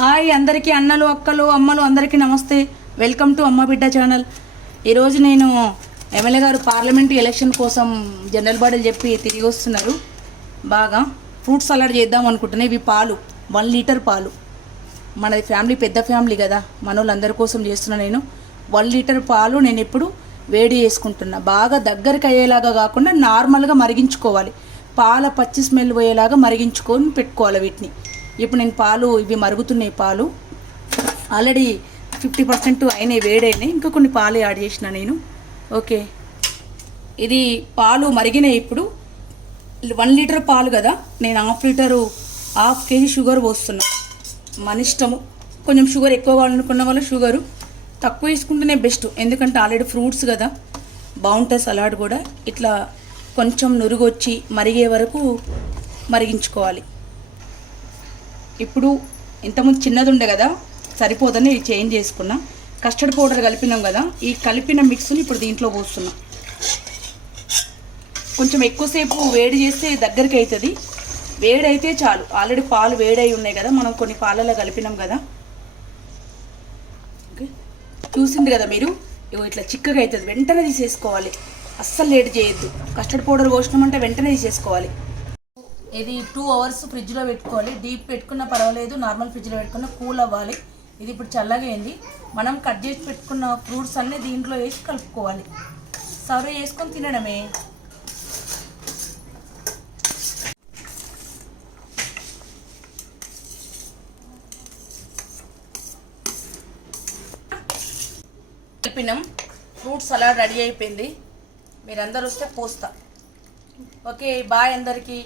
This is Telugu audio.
హాయ్ అందరికీ అన్నలు అక్కలు అమ్మలు అందరికీ నమస్తే. వెల్కమ్ టు అమ్మ బిడ్డ ఛానల్. ఈరోజు నేను ఎమ్మెల్యే గారు పార్లమెంట్ ఎలక్షన్ కోసం జనరల్ బాడీలు చెప్పి తిరిగి వస్తున్నారు. బాగా ఫ్రూట్ సలాడ్ చేద్దాం అనుకుంటున్నాయి ఇవి పాలు వన్ లీటర్ పాలు. మనది ఫ్యామిలీ పెద్ద ఫ్యామిలీ కదా. మనోళ్ళందరి కోసం చేస్తున్నా నేను. వన్ లీటర్ పాలు నేను ఇప్పుడు వేడి చేసుకుంటున్నా. బాగా దగ్గరికి అయ్యేలాగా కాకుండా నార్మల్గా మరిగించుకోవాలి. పాల పచ్చి స్మెల్ పోయేలాగా మరిగించుకొని పెట్టుకోవాలి వీటిని. ఇప్పుడు నేను పాలు ఇవి మరుగుతున్నాయి పాలు. ఆల్రెడీ ఫిఫ్టీ పర్సెంట్ అయినాయి వేడైనాయి. ఇంకా కొన్ని పాలు యాడ్ చేసిన నేను. ఓకే. ఇది పాలు మరిగినాయి ఇప్పుడు. వన్ లీటర్ పాలు కదా? నేను half litre half kg sugar పోస్తున్నా. మన ఇష్టము. కొంచెం షుగర్ ఎక్కువ కావాలనుకున్న వాళ్ళు షుగరు. తక్కువ వేసుకుంటేనే బెస్ట్. ఎందుకంటే ఆల్రెడీ ఫ్రూట్స్ కదా. బాగుంటుంది సలాడ్ కూడా. ఇట్లా కొంచెం నురుగు వచ్చి మరిగే వరకు మరిగించుకోవాలి. ఇప్పుడు ఇంతకుముందు చిన్నది ఉండే కదా సరిపోదని చేంజ్ చేసుకున్నా. కస్టర్డ్ పౌడర్ కలిపినాం కదా ఈ కలిపిన మిక్స్ని ఇప్పుడు దీంట్లో పోస్తున్నా. కొంచెం ఎక్కువసేపు వేడి చేస్తే దగ్గరికి అవుతుంది వేడైతే చాలు. ఆల్రెడీ పాలు వేడై ఉన్నాయి కదా మనం కొన్ని పాలలో కలిపినాం కదా. ఓకే. చూసింది కదా మీరు? ఇగో ఇట్లా చిక్కగా అవుతుంది వెంటనే తీసేసుకోవాలి. అస్సలు లేట్ చేయొద్దు. కస్టర్డ్ పౌడర్ పోసినామంటే వెంటనే తీసేసుకోవాలి. ఇది టూ అవర్స్ ఫ్రిడ్జ్లో పెట్టుకోవాలి. డీప్ పెట్టుకున్నా పర్వాలేదు నార్మల్ ఫ్రిడ్జ్లో పెట్టుకున్నా కూల్ అవ్వాలి. ఇది ఇప్పుడు చల్లగా అయింది. మనం కట్ చేసి పెట్టుకున్న ఫ్రూట్స్ అన్నీ దీంట్లో వేసి కలుపుకోవాలి. సర్వ్ చేసుకొని తినడమే. కలిపినాం ఫ్రూట్ సలాడ్ రెడీ అయిపోయింది. మీరందరూ వస్తే పోస్తా. ఓకే బాయ్ అందరికీ.